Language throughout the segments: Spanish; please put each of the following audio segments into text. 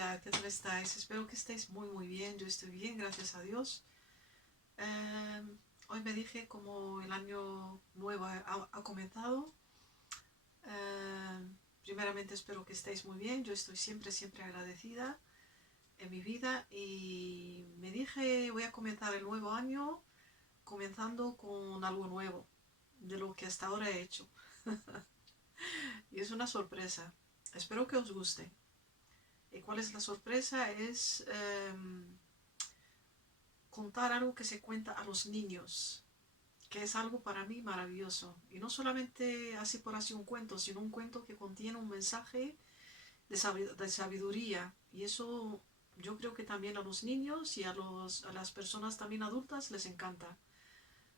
comunidad, ¿qué tal estáis? Espero que estéis muy bien. Yo estoy bien, gracias a Dios. Eh, Hoy me dije como el año nuevo ha comenzado. Eh, Primeramente espero que estéis muy bien. Yo estoy siempre agradecida en mi vida y me dije voy a comenzar el nuevo año comenzando con algo nuevo de lo que hasta ahora he hecho. Y es una sorpresa. Espero que os guste. ¿Y cuál es la sorpresa? Es contar algo que se cuenta a los niños, que es algo para mí maravilloso. Y no solamente así por así un cuento, sino un cuento que contiene un mensaje de sabiduría. Y eso yo creo que también a los niños y a las personas también adultas les encanta.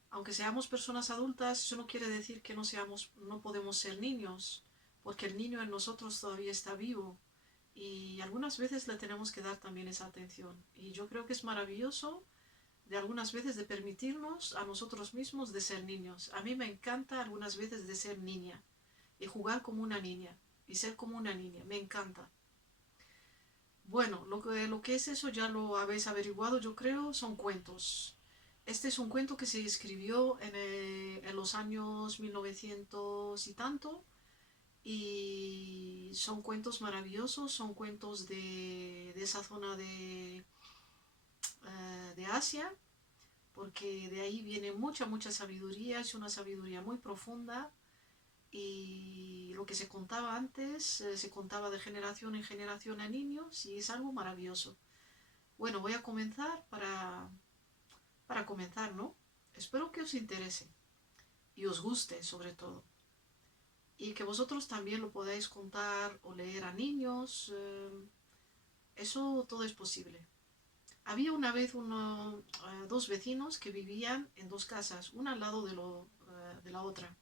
Aunque seamos personas adultas, eso no quiere decir que no podemos ser niños, porque el niño en nosotros todavía está vivo. Y algunas veces le tenemos que dar también esa atención. Y yo creo que es maravilloso de algunas veces de permitirnos a nosotros mismos de ser niños. A mí me encanta algunas veces de ser niña y jugar como una niña y ser como una niña. Me encanta. Bueno, lo que es eso ya lo habéis averiguado, yo creo, son cuentos. Este es un cuento que se escribió en los años 1900 y tanto, y son cuentos maravillosos, son cuentos de esa zona de Asia, porque de ahí viene mucha sabiduría, es una sabiduría muy profunda, y lo que se contaba antes se contaba de generación en generación a niños y es algo maravilloso. Bueno, voy a comenzar para comenzar, ¿no? Espero que os interese y os guste sobre todo. Y que vosotros también lo podáis contar o leer a niños. Eso todo es posible. Había una vez dos vecinos que vivían en dos casas, una al lado de la otra,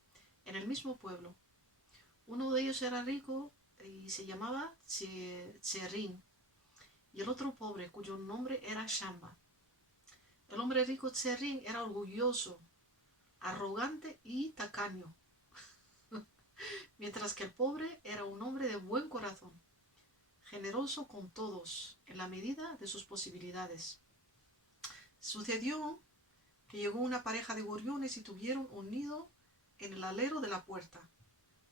en el mismo pueblo. Uno de ellos era rico y se llamaba Tserin, y el otro pobre, cuyo nombre era Shamba. El hombre rico Tserin era orgulloso, arrogante y tacaño, mientras que el pobre era un hombre de buen corazón, generoso con todos, en la medida de sus posibilidades. Sucedió que llegó una pareja de gorriones y tuvieron un nido en el alero de la puerta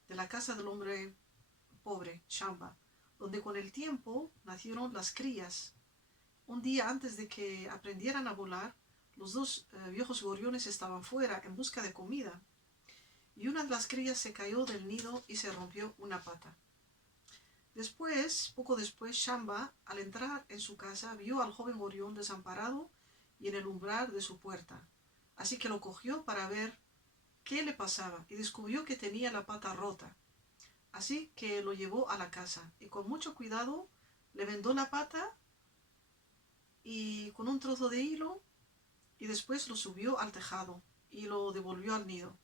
de la casa del hombre pobre, Shamba, donde con el tiempo nacieron las crías. Un día antes de que aprendieran a volar, los dos viejos gorriones estaban fuera en busca de comida, y una de las crías se cayó del nido y se rompió una pata. Poco después, Shamba, al entrar en su casa, vio al joven gorrión desamparado y en el umbral de su puerta. Así que lo cogió para ver qué le pasaba y descubrió que tenía la pata rota. Así que lo llevó a la casa y con mucho cuidado le vendó la pata y con un trozo de hilo, y después lo subió al tejado y lo devolvió al nido.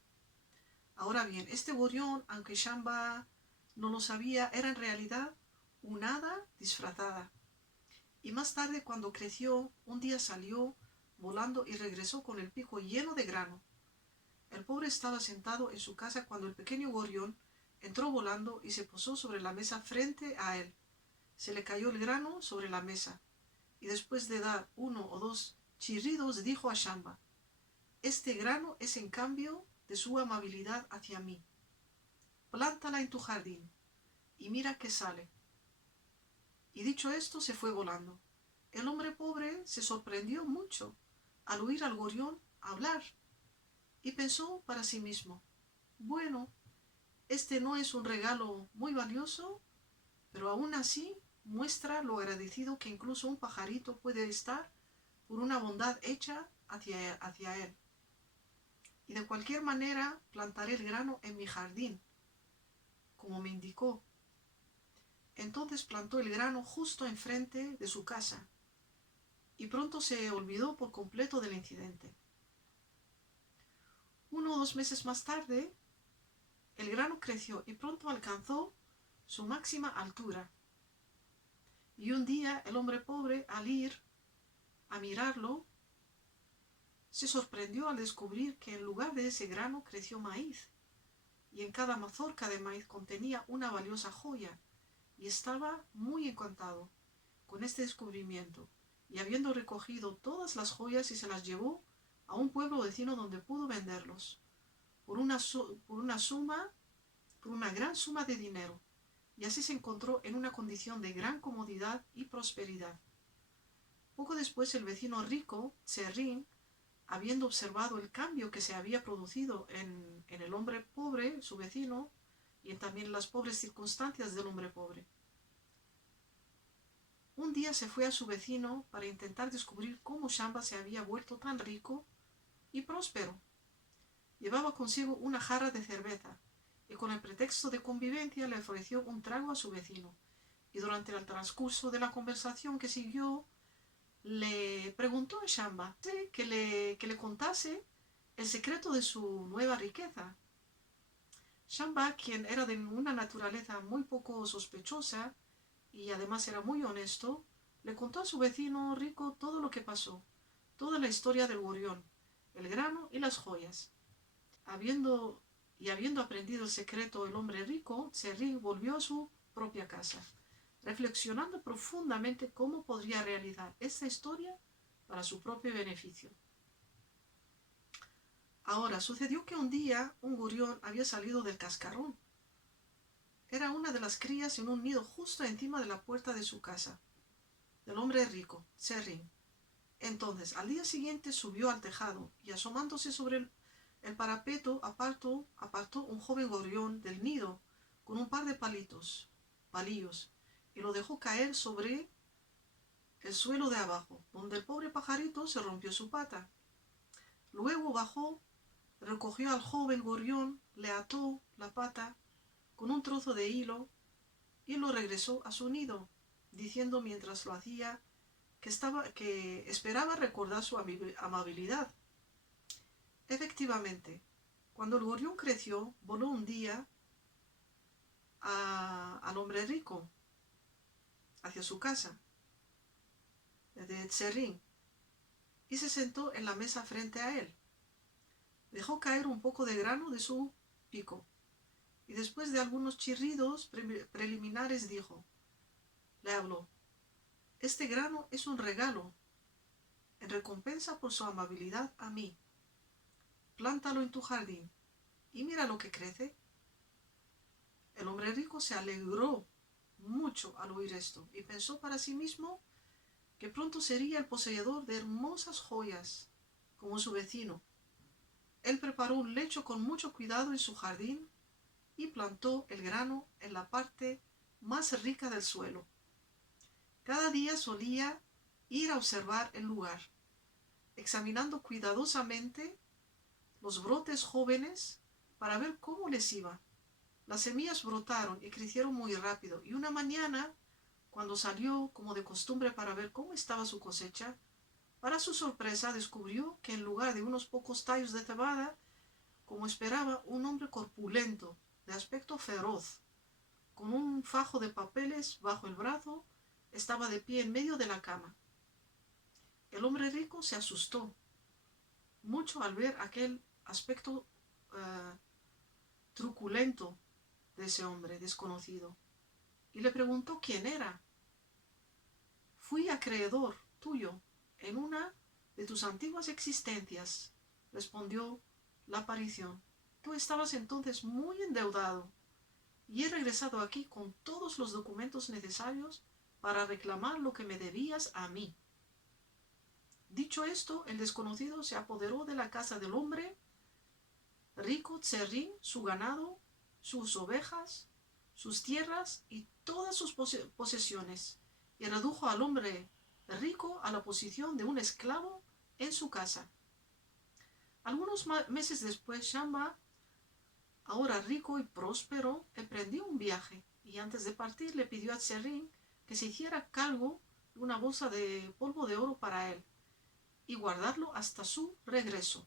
Ahora bien, este gorrión, aunque Shamba no lo sabía, era en realidad un hada disfrazada. Y más tarde, cuando creció, un día salió volando y regresó con el pico lleno de grano. El pobre estaba sentado en su casa cuando el pequeño gorrión entró volando y se posó sobre la mesa frente a él. Se le cayó el grano sobre la mesa, y después de dar uno o dos chirridos dijo a Shamba: «Este grano es en cambio de su amabilidad hacia mí. Plántala en tu jardín y mira qué sale». Y dicho esto se fue volando. El hombre pobre se sorprendió mucho al oír al gorrión hablar y pensó para sí mismo: «Bueno, este no es un regalo muy valioso, pero aún así muestra lo agradecido que incluso un pajarito puede estar por una bondad hecha hacia él. Y de cualquier manera plantaré el grano en mi jardín, como me indicó». Entonces plantó el grano justo enfrente de su casa y pronto se olvidó por completo del incidente. 1 o 2 meses más tarde, el grano creció y pronto alcanzó su máxima altura. Y un día el hombre pobre, al ir a mirarlo, se sorprendió al descubrir que en lugar de ese grano creció maíz, y en cada mazorca de maíz contenía una valiosa joya, y estaba muy encantado. con este descubrimiento, y habiendo recogido todas las joyas y se las llevó a un pueblo vecino donde pudo venderlos por una gran suma de dinero, y así se encontró en una condición de gran comodidad y prosperidad. Poco después el vecino rico, Tserrin, habiendo observado el cambio que se había producido en el hombre pobre, su vecino, y también las pobres circunstancias del hombre pobre, un día se fue a su vecino para intentar descubrir cómo Shamba se había vuelto tan rico y próspero. Llevaba consigo una jarra de cerveza, y con el pretexto de convivencia le ofreció un trago a su vecino, y durante el transcurso de la conversación que siguió, le preguntó a Shamba que le contase el secreto de su nueva riqueza. Shamba, quien era de una naturaleza muy poco sospechosa y además era muy honesto, le contó a su vecino rico todo lo que pasó, toda la historia del gorrión, el grano y las joyas. Habiendo aprendido el secreto el hombre rico, Tserrin volvió a su propia casa, reflexionando profundamente cómo podría realizar esta historia para su propio beneficio. Ahora, sucedió que un día un gorrión había salido del cascarón. Era una de las crías en un nido justo encima de la puerta de su casa, del hombre rico, Tserrin. Entonces, al día siguiente subió al tejado y asomándose sobre el parapeto apartó un joven gorrión del nido con un par de palillos, y lo dejó caer sobre el suelo de abajo, donde el pobre pajarito se rompió su pata. Luego bajó, recogió al joven gorrión, le ató la pata con un trozo de hilo y lo regresó a su nido, diciendo mientras lo hacía que esperaba recordar su amabilidad. Efectivamente, cuando el gorrión creció, voló un día al hombre rico hacia su casa de Tserrin y se sentó en la mesa frente a él. Dejó caer un poco de grano de su pico y después de algunos chirridos preliminares le habló: este grano es un regalo en recompensa por su amabilidad a mí. Plántalo en tu jardín y mira lo que crece. El hombre rico se alegró mucho al oír esto y pensó para sí mismo que pronto sería el poseedor de hermosas joyas como su vecino. Él preparó un lecho con mucho cuidado en su jardín y plantó el grano en la parte más rica del suelo. Cada día solía ir a observar el lugar, examinando cuidadosamente los brotes jóvenes para ver cómo les iba. Las semillas brotaron y crecieron muy rápido, y una mañana, cuando salió como de costumbre para ver cómo estaba su cosecha, para su sorpresa descubrió que en lugar de unos pocos tallos de cebada, como esperaba, un hombre corpulento, de aspecto feroz, con un fajo de papeles bajo el brazo, estaba de pie en medio de la cama. El hombre rico se asustó mucho al ver aquel aspecto truculento de ese hombre desconocido y le preguntó quién era. Fui acreedor tuyo en una de tus antiguas existencias, respondió la aparición. Tú estabas entonces muy endeudado y he regresado aquí con todos los documentos necesarios para reclamar lo que me debías a mí. Dicho esto, el desconocido se apoderó de la casa del hombre rico Tserrin, su ganado, sus ovejas, sus tierras y todas sus posesiones, y redujo al hombre rico a la posición de un esclavo en su casa. Algunos meses después, Shamba, ahora rico y próspero, emprendió un viaje, y antes de partir le pidió a Tserrin que se hiciera cargo de una bolsa de polvo de oro para él, y guardarlo hasta su regreso.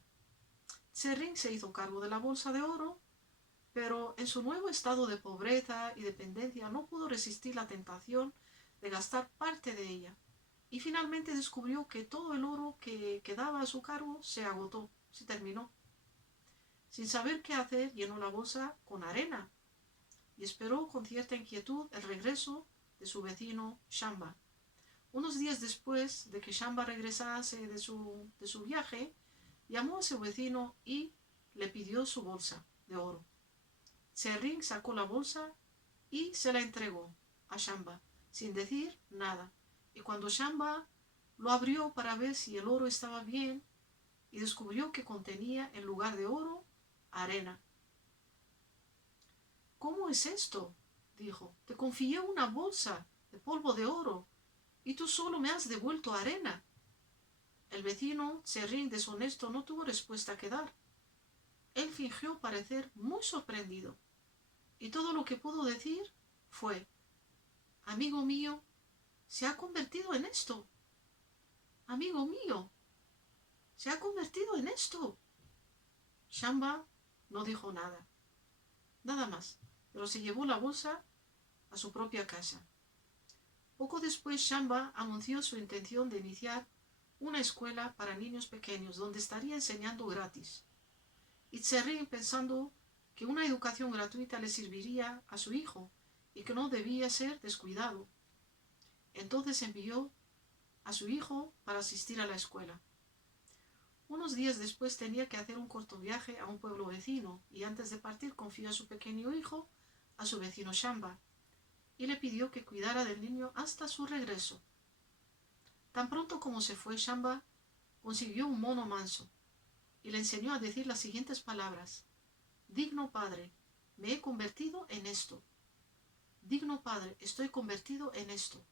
Tserrin se hizo cargo de la bolsa de oro, pero en su nuevo estado de pobreza y dependencia no pudo resistir la tentación de gastar parte de ella, y finalmente descubrió que todo el oro que quedaba a su cargo se agotó, se terminó. Sin saber qué hacer, llenó la bolsa con arena y esperó con cierta inquietud el regreso de su vecino Shamba. Unos días después de que Shamba regresase de su viaje, llamó a su vecino y le pidió su bolsa de oro. Tserrin sacó la bolsa y se la entregó a Shamba, sin decir nada. Y cuando Shamba lo abrió para ver si el oro estaba bien, y descubrió que contenía, en lugar de oro, arena. ¿Cómo es esto?, dijo. Te confié una bolsa de polvo de oro y tú solo me has devuelto arena. El vecino, Tserrin deshonesto, no tuvo respuesta que dar. Él fingió parecer muy sorprendido y todo lo que pudo decir fue: amigo mío, se ha convertido en esto. Amigo mío, se ha convertido en esto. Shamba no dijo nada más, pero se llevó la bolsa a su propia casa. Poco después, Shamba anunció su intención de iniciar una escuela para niños pequeños donde estaría enseñando gratis. Y Tserrin, pensando que una educación gratuita le serviría a su hijo y que no debía ser descuidado, entonces envió a su hijo para asistir a la escuela. Unos días después tenía que hacer un corto viaje a un pueblo vecino y antes de partir confió a su pequeño hijo a su vecino Shamba y le pidió que cuidara del niño hasta su regreso. Tan pronto como se fue, Shamba consiguió un mono manso y le enseñó a decir las siguientes palabras: digno padre, me he convertido en esto. Digno padre, estoy convertido en esto.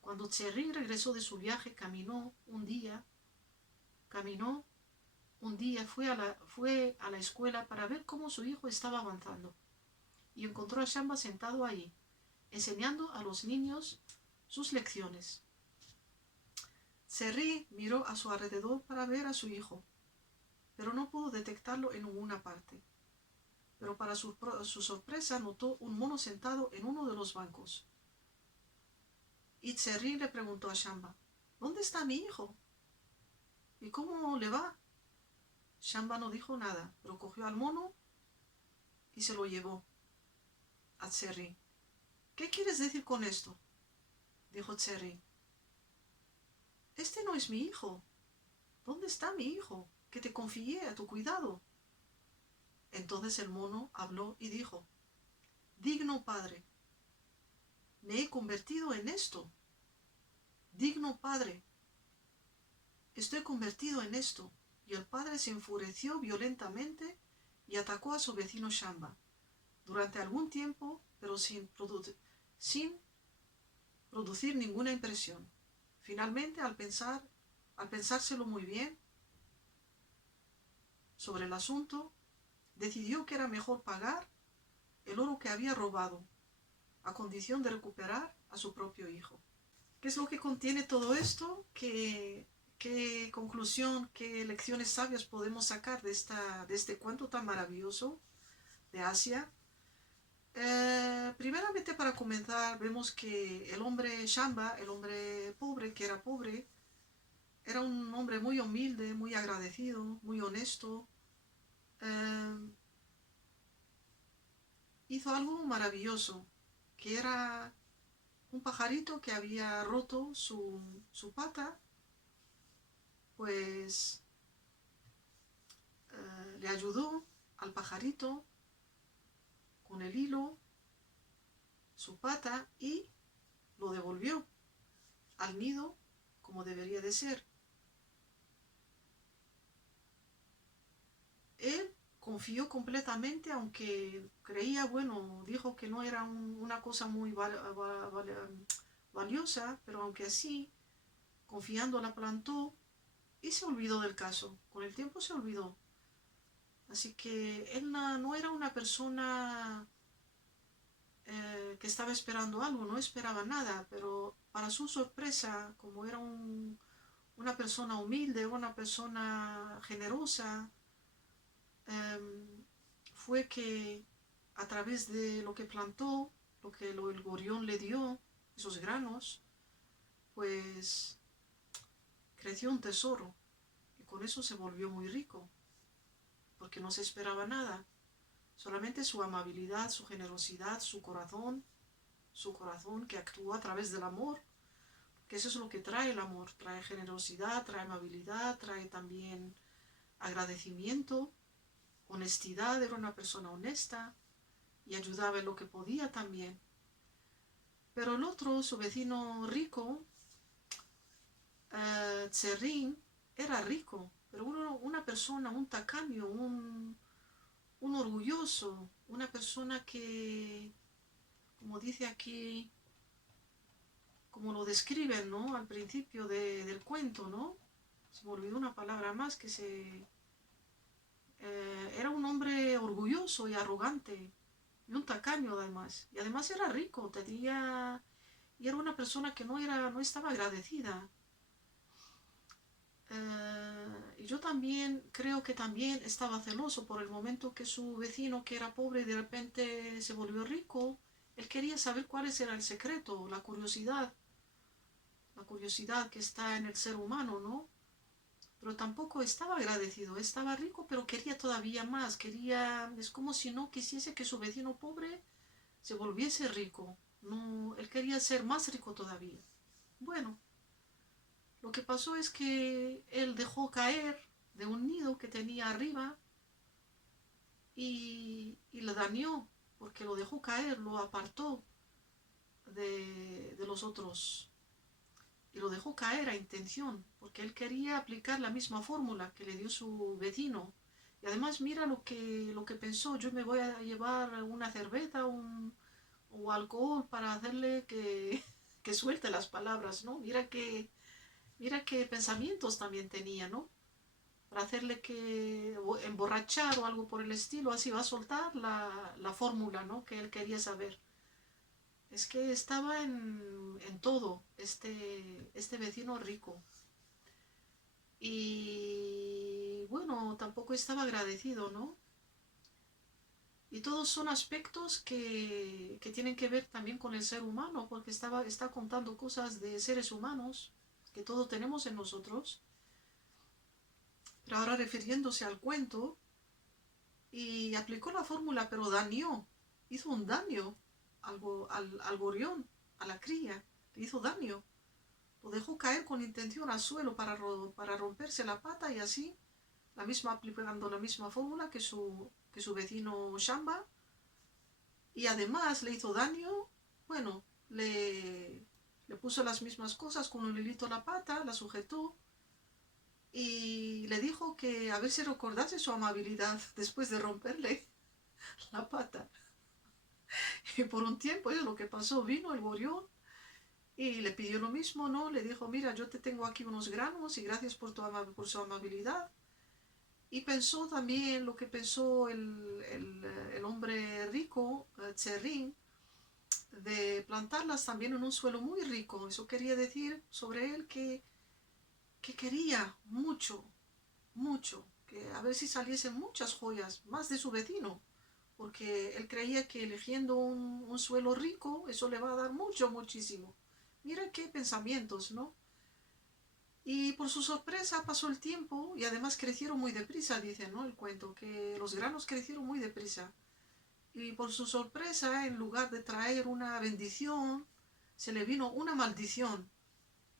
Cuando Tserrin regresó de su viaje, fue a la escuela para ver cómo su hijo estaba avanzando y encontró a Shamba sentado ahí, enseñando a los niños sus lecciones. Tserrin miró a su alrededor para ver a su hijo, pero no pudo detectarlo en ninguna parte. Pero para su sorpresa notó un mono sentado en uno de los bancos. Y Tserrin le preguntó a Shamba: ¿dónde está mi hijo? ¿Y cómo le va? Shamba no dijo nada, pero cogió al mono y se lo llevó a Tserrin. ¿Qué quieres decir con esto?, dijo Tserrin. Este no es mi hijo. ¿Dónde está mi hijo, que te confié a tu cuidado? Entonces el mono habló y dijo: digno padre, me he convertido en esto. Digno padre, estoy convertido en esto. Y el padre se enfureció violentamente y atacó a su vecino Shamba durante algún tiempo, pero sin producir ninguna impresión. Finalmente, al pensárselo muy bien sobre el asunto, decidió que era mejor pagar el oro que había robado, a condición de recuperar a su propio hijo. ¿Qué es lo que contiene todo esto? ¿Qué conclusión, qué lecciones sabias podemos sacar de este cuento tan maravilloso de Asia? Primeramente, para comenzar, vemos que el hombre Shamba, el hombre pobre, que era pobre, era un hombre muy humilde, muy agradecido, muy honesto. Hizo algo maravilloso, que era un pajarito que había roto su pata, pues le ayudó al pajarito con el hilo, su pata, y lo devolvió al nido como debería de ser. Él confió completamente, aunque creía, dijo que no era una cosa muy valiosa, pero aunque así, confiando, la plantó y se olvidó del caso. Con el tiempo se olvidó. Así que él no era una persona que estaba esperando algo, no esperaba nada, pero para su sorpresa, como era una persona humilde, una persona generosa, fue que a través de lo que plantó, lo que el gorrión le dio, esos granos, pues creció un tesoro y con eso se volvió muy rico, porque no se esperaba nada, solamente su amabilidad, su generosidad, su corazón que actuó a través del amor, que eso es lo que trae el amor, trae generosidad, trae amabilidad, trae también agradecimiento, honestidad, era una persona honesta y ayudaba en lo que podía también. Pero el otro, su vecino rico, Tserrín, era rico, pero una persona, un tacaño, un orgulloso, una persona que, como dice aquí, como lo describen, ¿no? Al principio del cuento, ¿no? Se me olvidó una palabra más que era un hombre orgulloso y arrogante y un tacaño además. Y además era rico, y era una persona que no estaba agradecida. Y yo también creo que también estaba celoso por el momento que su vecino, que era pobre, de repente se volvió rico. Él quería saber cuál era el secreto, la curiosidad que está en el ser humano, ¿no? Pero tampoco estaba agradecido, estaba rico, pero quería todavía más, es como si no quisiese que su vecino pobre se volviese rico. No, él quería ser más rico todavía. Bueno, lo que pasó es que él dejó caer de un nido que tenía arriba y lo dañó, porque lo dejó caer, lo apartó de los otros y lo dejó caer a intención, porque él quería aplicar la misma fórmula que le dio su vecino. Y además mira lo que pensó, yo me voy a llevar una cerveza o alcohol para hacerle que suelte las palabras, ¿no? Mira qué pensamientos también tenía, ¿no? Para hacerle que emborrachar o algo por el estilo, así va a soltar la fórmula, ¿no? Que él quería saber. Es que estaba en todo este vecino rico. Y bueno, tampoco estaba agradecido, ¿no? Y todos son aspectos que tienen que ver también con el ser humano, porque está contando cosas de seres humanos que todos tenemos en nosotros. Pero ahora refiriéndose al cuento, y aplicó la fórmula, pero dañó, hizo un daño al gorrión, a la cría, le hizo daño. Lo dejó caer con intención al suelo para romperse la pata y así, aplicando la misma fórmula que su vecino Shamba, y además le hizo daño, bueno, le puso las mismas cosas con un hilito a la pata, la sujetó y le dijo que a ver si recordase su amabilidad después de romperle la pata. Y por un tiempo, lo que pasó, vino el gorrión y le pidió lo mismo, ¿no? Le dijo, mira, yo te tengo aquí unos granos y gracias por su amabilidad. Y pensó también lo que pensó el hombre rico, Tserrín, de plantarlas también en un suelo muy rico. Eso quería decir sobre él que quería mucho, mucho, que a ver si saliesen muchas joyas, más de su vecino, porque él creía que eligiendo un suelo rico, eso le va a dar mucho, muchísimo. Mira qué pensamientos, ¿no? Y por su sorpresa pasó el tiempo y además crecieron muy deprisa, dice, ¿no? El cuento, que los granos crecieron muy deprisa. Y por su sorpresa, en lugar de traer una bendición, se le vino una maldición.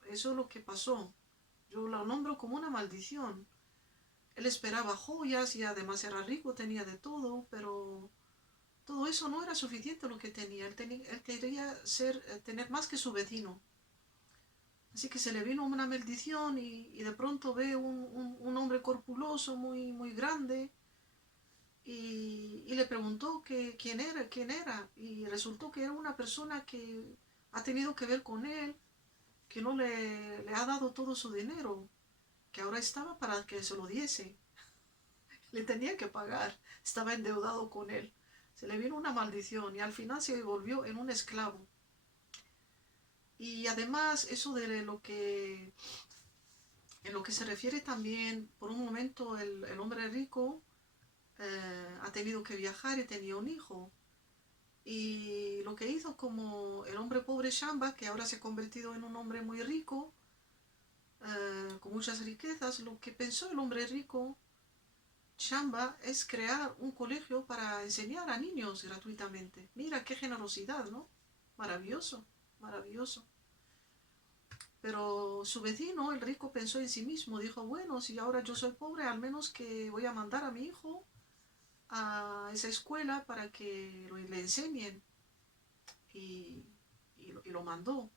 Eso es lo que pasó. Yo lo nombro como una maldición. Él esperaba joyas y además era rico, tenía de todo, pero todo eso no era suficiente lo que tenía. Él quería tener más que su vecino. Así que se le vino una maldición y de pronto ve un hombre corpuloso, muy, muy grande, y le preguntó quién era. Y resultó que era una persona que ha tenido que ver con él, que no le ha dado todo su dinero, que ahora estaba para que se lo diese. Le tenía que pagar, estaba endeudado con él. Se le vino una maldición y al final se volvió en un esclavo. Y además eso en lo que se refiere también, por un momento el hombre rico ha tenido que viajar y tenía un hijo. Y lo que hizo como el hombre pobre Shamba, que ahora se ha convertido en un hombre muy rico, con muchas riquezas, lo que pensó el hombre rico Shamba es crear un colegio para enseñar a niños gratuitamente. Mira qué generosidad, ¿no? Maravilloso, maravilloso. Pero su vecino, el rico, pensó en sí mismo, dijo, bueno, si ahora yo soy pobre, al menos que voy a mandar a mi hijo a esa escuela para que le enseñen. Y, y lo mandó.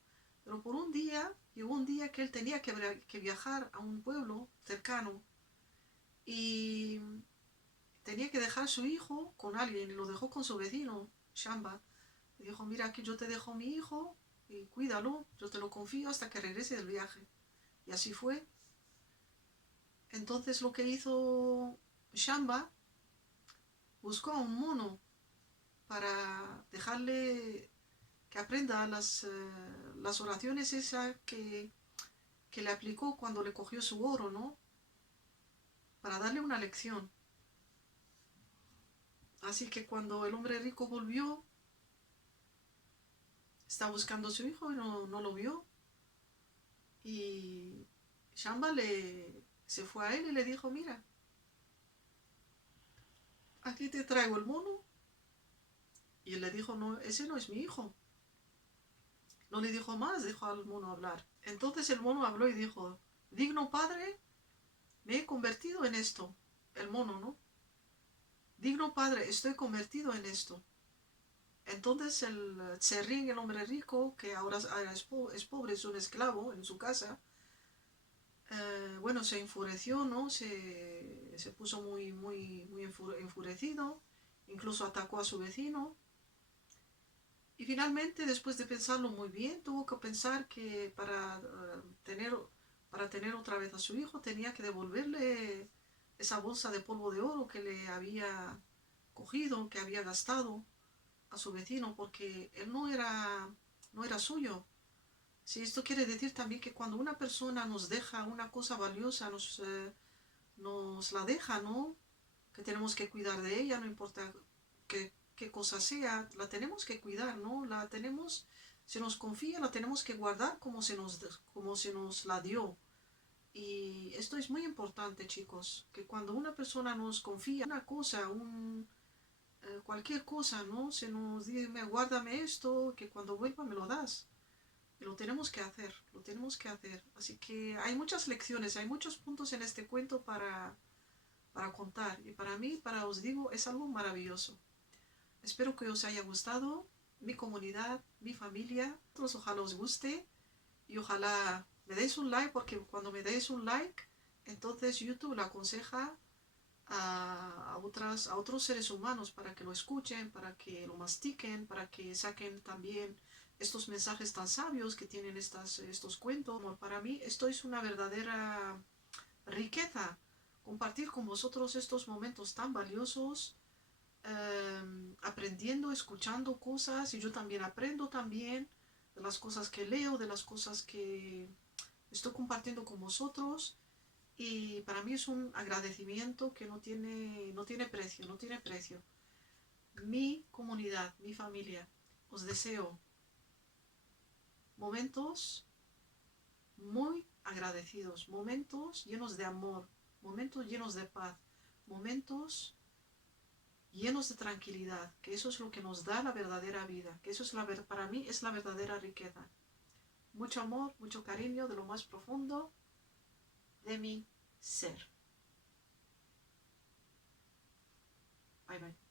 Pero por un día, llegó un día que él tenía que viajar a un pueblo cercano y tenía que dejar a su hijo con alguien y lo dejó con su vecino, Shamba. Le dijo, mira, aquí yo te dejo mi hijo y cuídalo, yo te lo confío hasta que regrese del viaje. Y así fue. Entonces lo que hizo Shamba, buscó a un mono para dejarle que aprenda las oraciones esas que le aplicó cuando le cogió su oro, ¿no? Para darle una lección. Así que cuando el hombre rico volvió, estaba buscando a su hijo y no lo vio. Y Shamba se fue a él y le dijo, mira, aquí te traigo el mono. Y él le dijo, no, ese no es mi hijo. No le dijo más, dejó al mono hablar. Entonces el mono habló y dijo, digno padre, me he convertido en esto. El mono, ¿no? Digno padre, estoy convertido en esto. Entonces el Tserrín, el hombre rico, que ahora es pobre, es un esclavo en su casa, bueno, se enfureció, ¿no? Se puso muy enfurecido, incluso atacó a su vecino. Y finalmente, después de pensarlo muy bien, tuvo que pensar que para tener otra vez a su hijo tenía que devolverle esa bolsa de polvo de oro que le había cogido, que había gastado a su vecino, porque él no era suyo. Sí, esto quiere decir también que cuando una persona nos deja una cosa valiosa, nos la deja, ¿no? Que tenemos que cuidar de ella, no importa qué cosa sea, la tenemos que cuidar, ¿no? Se nos confía, la tenemos que guardar como se nos la dio. Y esto es muy importante, chicos, que cuando una persona nos confía una cosa, cualquier cosa, ¿no? Se nos dice, guárdame esto, que cuando vuelva me lo das. Y lo tenemos que hacer, lo tenemos que hacer. Así que hay muchas lecciones, hay muchos puntos en este cuento para contar. Y para mí, os digo, es algo maravilloso. Espero que os haya gustado mi comunidad, mi familia. Ojalá os guste y ojalá me deis un like, porque cuando me deis un like, entonces YouTube lo aconseja a otros seres humanos para que lo escuchen, para que lo mastiquen, para que saquen también estos mensajes tan sabios que tienen estos cuentos. Para mí esto es una verdadera riqueza, compartir con vosotros estos momentos tan valiosos, aprendiendo, escuchando cosas, y yo también aprendo también de las cosas que leo, de las cosas que estoy compartiendo con vosotros. Y para mí es un agradecimiento que no tiene precio, no tiene precio. Mi comunidad, mi familia, os deseo momentos muy agradecidos, momentos llenos de amor, momentos llenos de paz, momentos llenos de tranquilidad, que eso es lo que nos da la verdadera vida, que eso para mí es la verdadera riqueza. Mucho amor, mucho cariño de lo más profundo de mi ser. Bye bye.